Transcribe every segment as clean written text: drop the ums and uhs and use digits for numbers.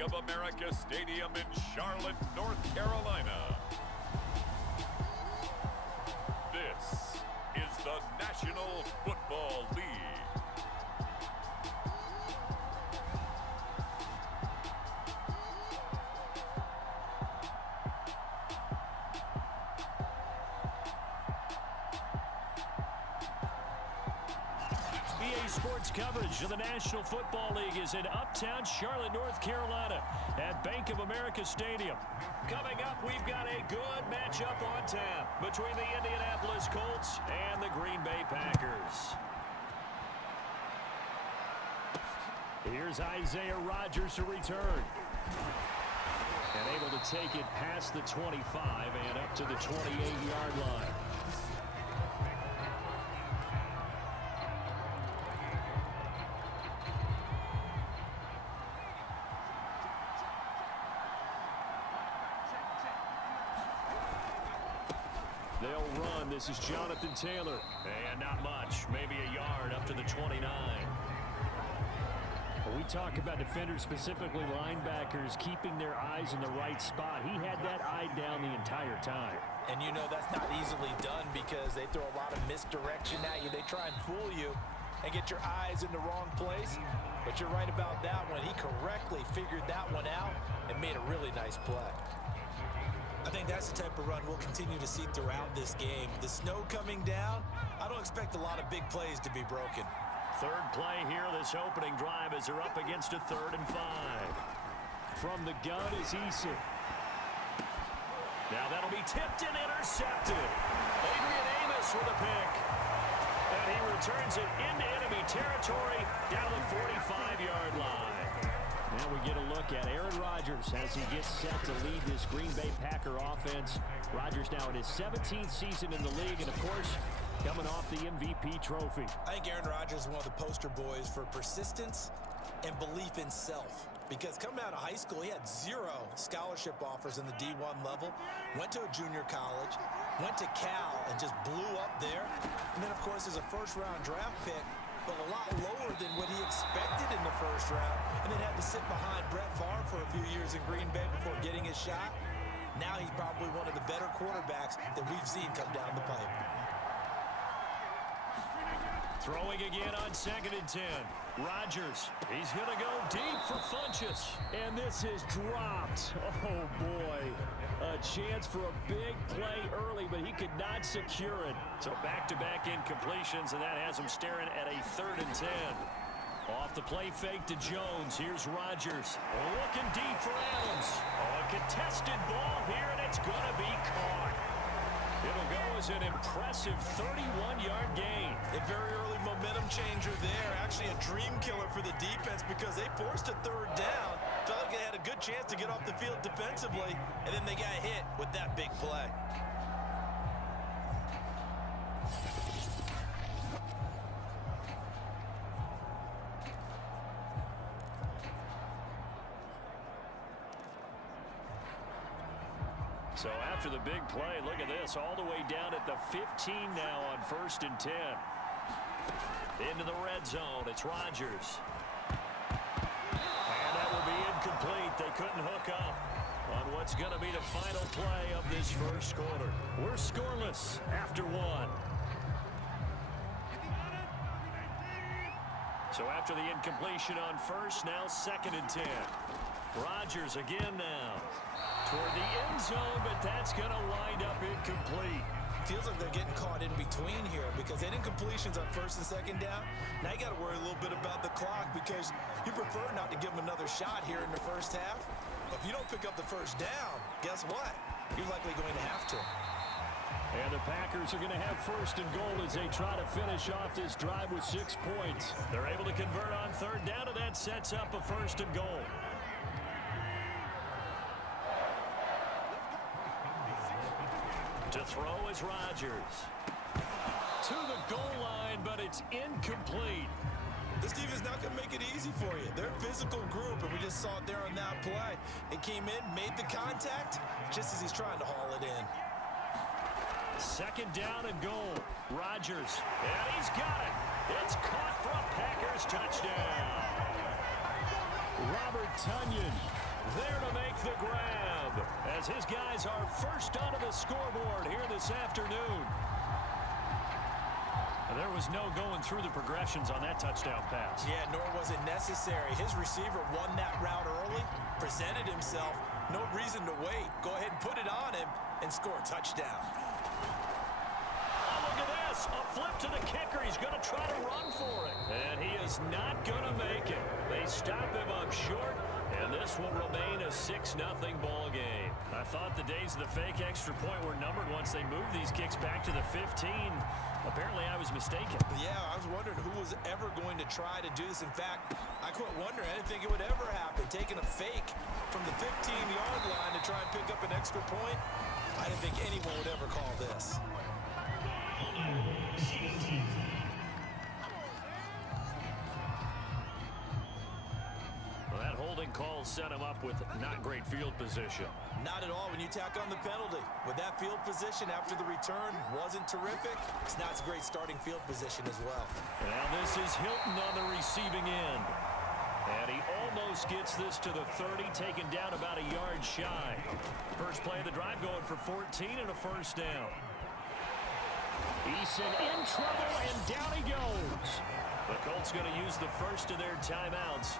of America Stadium in Charlotte, North Carolina. This is the National Football League. EA Sports coverage of the National Football League is in uptown Charlotte, North Carolina at Bank of America Stadium. Coming up, we've got a good matchup on tap between the Indianapolis Colts and the Green Bay Packers. Here's Isaiah Rodgers to return. And able to take it past the 25 and up to the 28-yard line. They'll run. This is Jonathan Taylor. And not much. Maybe a yard up to the 29. When we talk about defenders, specifically linebackers, keeping their eyes in the right spot, he had that eye down the entire time. And you know that's not easily done because they throw a lot of misdirection at you. They try and fool you and get your eyes in the wrong place. But you're right about that one. He correctly figured that one out and made a really nice play. I think that's the type of run we'll continue to see throughout this game. The snow coming down, I don't expect a lot of big plays to be broken. Third play here, this opening drive as they're up against a 3rd and 5. From the gun is Eason. Now that'll be tipped and intercepted. Adrian Amos with a pick. And he returns it into enemy territory down the 45-yard line. Now we get a look at Aaron Rodgers as he gets set to lead this Green Bay Packer offense. Rodgers now in his 17th season in the league, and of course, coming off the MVP trophy. I think Aaron Rodgers is one of the poster boys for persistence and belief in self. Because coming out of high school, he had 0 scholarship offers in the D1 level. Went to a junior college, went to Cal, and just blew up there. And then, of course, as a first-round draft pick, but a lot lower than what he expected in the first round, and then had to sit behind Brett Favre for a few years in Green Bay before getting his shot. Now he's probably one of the better quarterbacks that we've seen come down the pipe. Throwing again on 2nd and 10. Rodgers, he's going to go deep for Funchess. And this is dropped. Oh, boy. A chance for a big play early, but he could not secure it. So back-to-back incompletions, and that has him staring at a 3rd and 10. Off the play fake to Jones. Here's Rodgers. Looking deep for Adams. Oh, a contested ball here, and it's going to be caught. It'll go as an impressive 31-yard gain. A very early momentum changer there. Actually a dream killer for the defense because they forced a 3rd down. Felt like they had a good chance to get off the field defensively, and then they got hit with that big play. So after the big play, look at this, all the way down at the 15 now on 1st and 10. Into the red zone, it's Rodgers. And that will be incomplete. They couldn't hook up on what's going to be the final play of this first quarter. We're scoreless after 1. So after the incompletion on 1st, now 2nd and 10. Rodgers again now. Toward the end zone, but that's going to wind up incomplete. Feels like they're getting caught in between here because they had incompletions on 1st and 2nd down. Now you got to worry a little bit about the clock because you prefer not to give them another shot here in the first half. But if you don't pick up the 1st down, guess what? You're likely going to have to. And the Packers are going to have 1st and goal as they try to finish off this drive with 6 points. They're able to convert on 3rd down, and that sets up a 1st and goal. To throw is Rodgers. To the goal line, but it's incomplete. This defense is not going to make it easy for you. They're a physical group, and we just saw it there on that play. It came in, made the contact, just as he's trying to haul it in. 2nd down and goal. Rodgers, and he's got it. It's caught for a Packers touchdown. Robert Tonyan there to make the grab, as his guys are first onto the scoreboard here this afternoon. There was no going through the progressions on that touchdown pass. Yeah, nor was it necessary. His receiver won that route early, presented himself. No reason to wait. Go ahead and put it on him and score a touchdown. Oh, look at this. A flip to the kicker. He's going to try to run for it. And he is not going to make it. They stop him up short, and this will remain a 6-0 ball game. I thought the days of the fake extra point were numbered once they moved these kicks back to the 15. Apparently, I was mistaken. Yeah, I was wondering who was ever going to try to do this. In fact, I quit wondering. I didn't think it would ever happen. Taking a fake from the 15-yard line to try and pick up an extra point, I didn't think anyone would ever call this. Well, that holding call set him up with not great field position. Not at all when you tack on the penalty. With that field position after the return wasn't terrific, it's not a great starting field position as well. Now this is Hilton on the receiving end. And he almost gets this to the 30, taken down about a yard shy. First play of the drive going for 14 and a first down. Eason in trouble, and down he goes. The Colts going to use the first of their timeouts,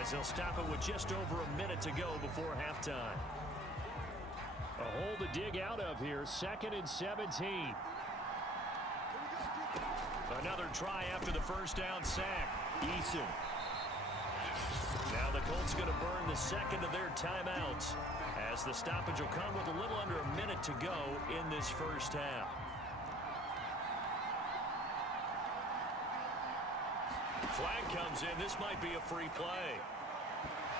as they'll stop it with just over a minute to go before halftime. A hole to dig out of here, 2nd and 17. Another try after the first down sack. Eason. Now the Colts going to burn the second of their timeouts, as the stoppage will come with a little under a minute to go in this first half. Flag comes in. This might be a free play.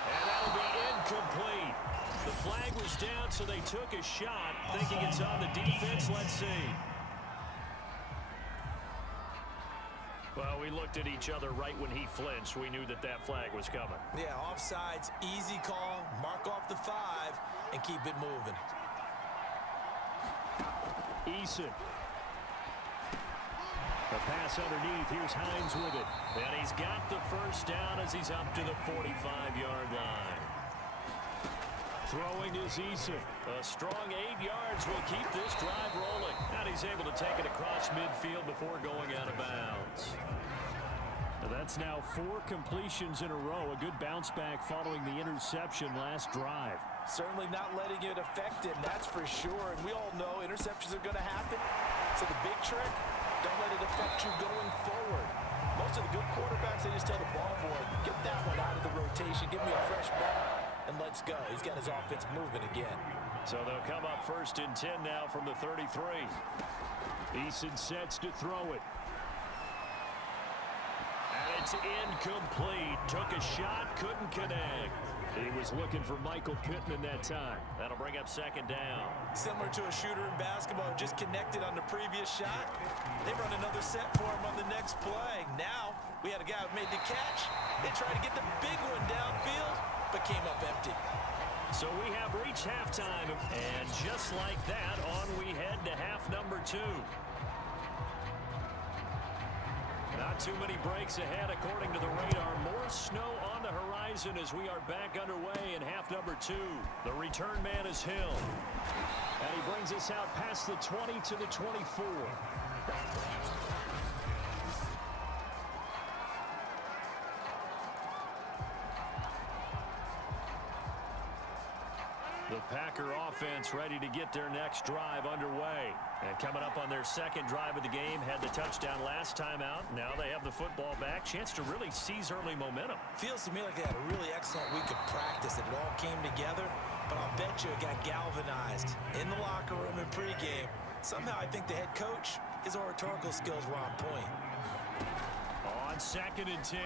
And that'll be incomplete. The flag was down, so they took a shot, thinking it's on the defense. Let's see. Well, we looked at each other right when he flinched. We knew that that flag was coming. Yeah, offsides, easy call. Mark off the 5 and keep it moving. Eason. The pass underneath. Here's Hines with it. And he's got the first down as he's up to the 45-yard line. Throwing is Eason. A strong 8 yards will keep this drive rolling. And he's able to take it across midfield before going out of bounds. That's now 4 completions in a row. A good bounce back following the interception last drive. Certainly not letting it affect him, that's for sure. And we all know interceptions are going to happen. So the big trick, don't let it affect you going forward. Most of the good quarterbacks, they just tell the ball boy, get that one out of the rotation, give me a fresh ball, and let's go. He's got his offense moving again. So they'll come up 1st and 10 now from the 33. Eason sets to throw it. And it's incomplete. Took a shot, couldn't connect. He was looking for Michael Pittman that time. That'll bring up 2nd down. Similar to a shooter in basketball who just connected on the previous shot. They run another set for him on the next play. Now, we had a guy who made the catch. They tried to get the big one downfield, but came up empty. So we have reached halftime, and just like that, on we head to half number 2. Not too many breaks ahead according to the radar. More snow on the horizon as we are back underway in half number 2. The return man is Hill. And he brings us out past the 20 to the 24. The Packer offense ready to get their next drive underway. And coming up on their 2nd drive of the game, had the touchdown last time out. Now they have the football back. Chance to really seize early momentum. Feels to me like they had a really excellent week of practice. It all came together, but I'll bet you it got galvanized in the locker room in pregame. Somehow I think the head coach, his oratorical skills were on point. On 2nd and 10.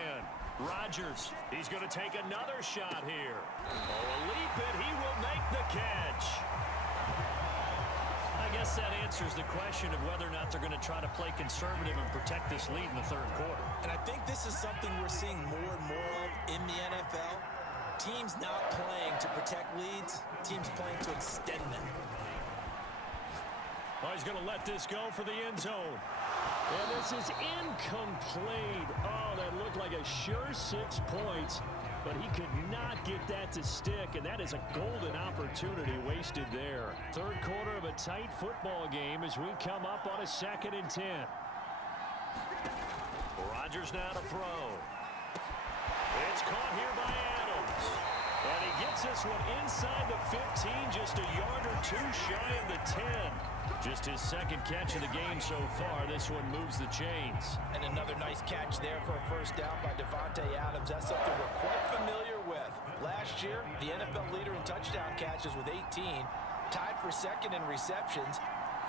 Rodgers, he's going to take another shot here. Oh, a leap, and he will make the catch. I guess that answers the question of whether or not they're going to try to play conservative and protect this lead in the 3rd quarter. And I think this is something we're seeing more and more of in the NFL. Teams not playing to protect leads, teams playing to extend them. Oh, he's going to let this go for the end zone. And this is incomplete. Oh, that looked like a sure 6 points. but he could not get that to stick, and that is a golden opportunity wasted there. Third quarter of a tight football game as we come up on a 2nd and 10. Rodgers now to throw. It's caught here by Adams. And he gets this one inside the 15, just a yard or two shy of the 10. Just his 2nd catch of the game so far. This one moves the chains. And another nice catch there for a first down by Devontae Adams. That's something we're quite familiar with. Last year, the NFL leader in touchdown catches with 18, tied for 2nd in receptions,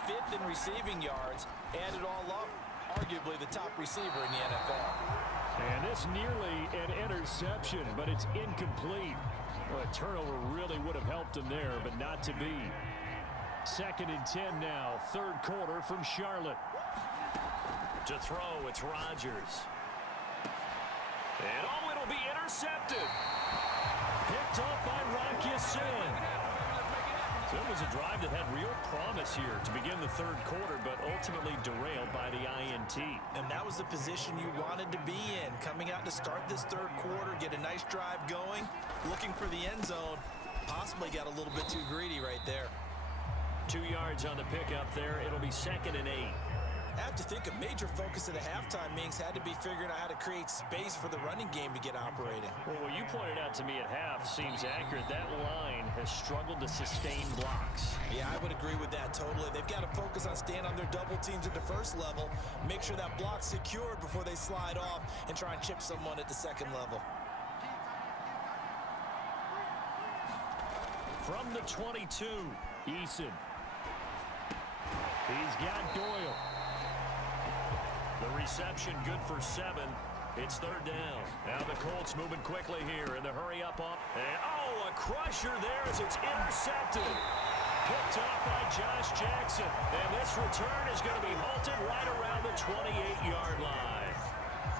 5th in receiving yards, and it all up, arguably the top receiver in the NFL. And this nearly an interception, but it's incomplete. Well, a turnover really would have helped him there, but not to be. 2nd and 10 now, 3rd quarter from Charlotte. To throw, it's Rodgers. And oh, it'll be intercepted. Picked off by Rocky Sin. So it was a drive that had real promise here to begin the 3rd quarter, but ultimately derailed by the INT. And that was the position you wanted to be in. Coming out to start this 3rd quarter, get a nice drive going, looking for the end zone. Possibly got a little bit too greedy right there. 2 yards on the pickup there. It'll be 2nd and 8. I have to think a major focus at a halftime means had to be figuring out how to create space for the running game to get operating. Well, what you pointed out to me at half seems accurate. That line has struggled to sustain blocks. Yeah, I would agree with that totally. They've got to focus on staying on their double teams at the 1st level, make sure that block's secured before they slide off and try and chip someone at the 2nd level. From the 22, Eason. He's got Doyle. The reception good for 7. It's 3rd down. Now the Colts moving quickly here in the hurry-up off. And, oh, a crusher there as it's intercepted. Picked up by Josh Jackson. And this return is going to be halted right around the 28-yard line.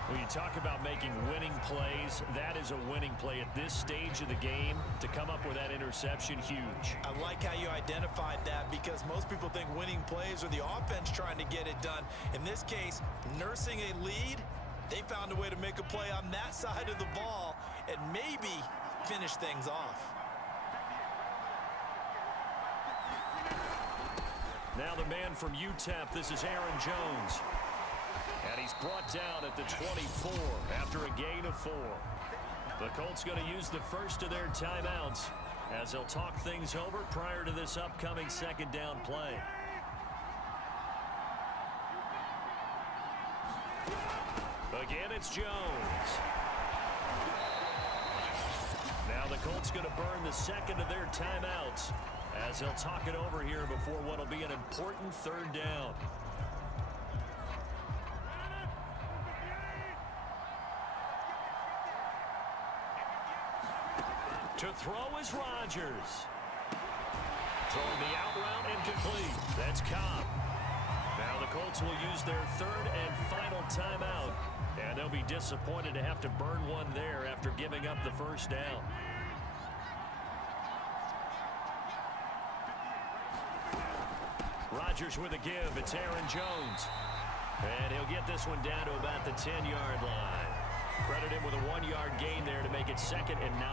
When you talk about making winning plays, that is a winning play at this stage of the game. To come up with that interception, huge. I like how you identified that because most people think winning plays are the offense trying to get it done. In this case, nursing a lead, they found a way to make a play on that side of the ball and maybe finish things off. Now the man from UTEP, this is Aaron Jones. And he's brought down at the 24 after a gain of 4. The Colts going to use the first of their timeouts as they'll talk things over prior to this upcoming 2nd down play. Again, it's Jones. Now the Colts going to burn the 2nd of their timeouts as they'll talk it over here before what will be an important 3rd down. To throw is Rodgers. Throwing the out route incomplete. That's Comme. Now the Colts will use their 3rd and final timeout. And they'll be disappointed to have to burn one there after giving up the 1st down. Rodgers with a give. It's Aaron Jones. And he'll get this one down to about the 10-yard line. Credit him with a 1-yard gain there to make it 2nd and 9.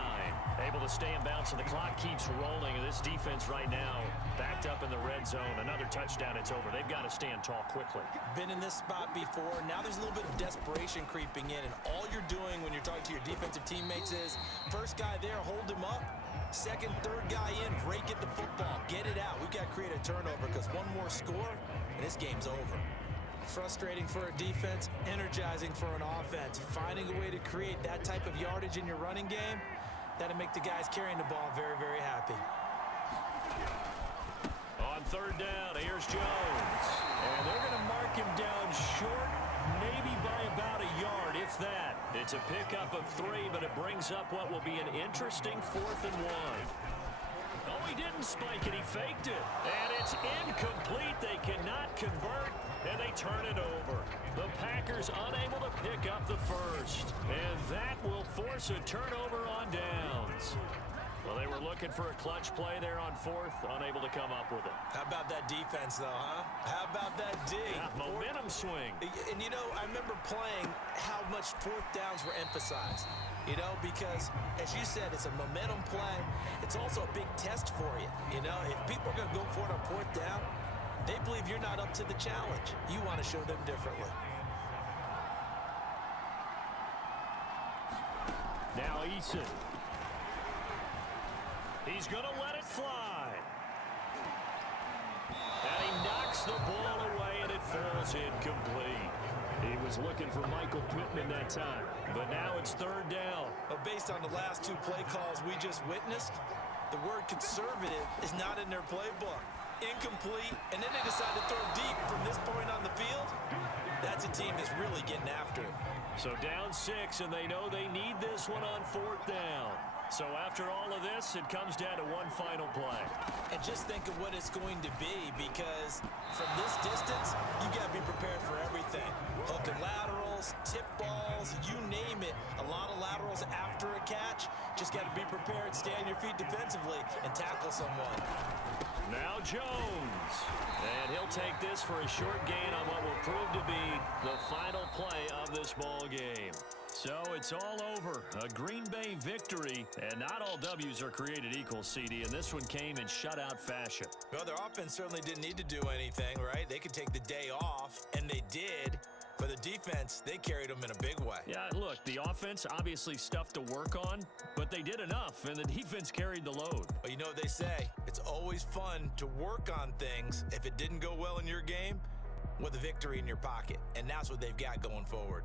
Able to stay in bounds, so the clock keeps rolling. And this defense right now backed up in the red zone. Another touchdown, it's over. They've got to stand tall quickly. Been in this spot before. Now there's a little bit of desperation creeping in. And all you're doing when you're talking to your defensive teammates is, first guy there, hold him up. 2nd, 3rd guy in, break it the football. Get it out. We've got to create a turnover because one more score, and this game's over. Frustrating for a defense, energizing for an offense. Finding a way to create that type of yardage in your running game, that'll make the guys carrying the ball very, very happy. On 3rd down, here's Jones. And they're going to mark him down short, maybe by about a yard, if that. It's a pickup of 3, but it brings up what will be an interesting 4th and 1. Oh, he didn't spike it. He faked it. And it's incomplete. They cannot convert, and they turn it over. The Packers unable to pick up the 1st. And that will force a turnover on downs. Well, they were looking looking for a clutch play there on fourth, unable to come up with it. How about that defense, though, huh? How about that D? Yeah, momentum swing. And, you know, I remember playing how much fourth downs were emphasized. You know, because, as you said, it's a momentum play. It's also a big test for you. You know, if people are going to go for it on fourth down, they believe you're not up to the challenge. You want to show them differently. Now Eason. He's going to let it fly. And he knocks the ball away, and it falls incomplete. He was looking for Michael Pittman that time, but now it's third down. But based on the last two play calls we just witnessed, the word conservative is not in their playbook. Incomplete, and then they decide to throw deep from this point on the field. That's a team that's really getting after it. So down 6, and they know they need this one on fourth down. So after all of this, it comes down to one final play. And just think of what it's going to be, because from this distance, you got to be prepared for everything. Hook and laterals, tip balls, you name it. A lot of laterals after a catch. Just got to be prepared, stay on your feet defensively, and tackle someone. Now Jones. And he'll take this for a short gain on what will prove to be the final play of this ball game. So it's all over. A Green Bay victory, and not all W's are created equal, CD, and this one came in shutout fashion. Well, their offense certainly didn't need to do anything, right? They could take the day off, and they did. But the defense, they carried them in a big way. Yeah, look, the offense, obviously stuff to work on, but they did enough, and the defense carried the load. But you know what they say, it's always fun to work on things if it didn't go well in your game with a victory in your pocket, and that's what they've got going forward.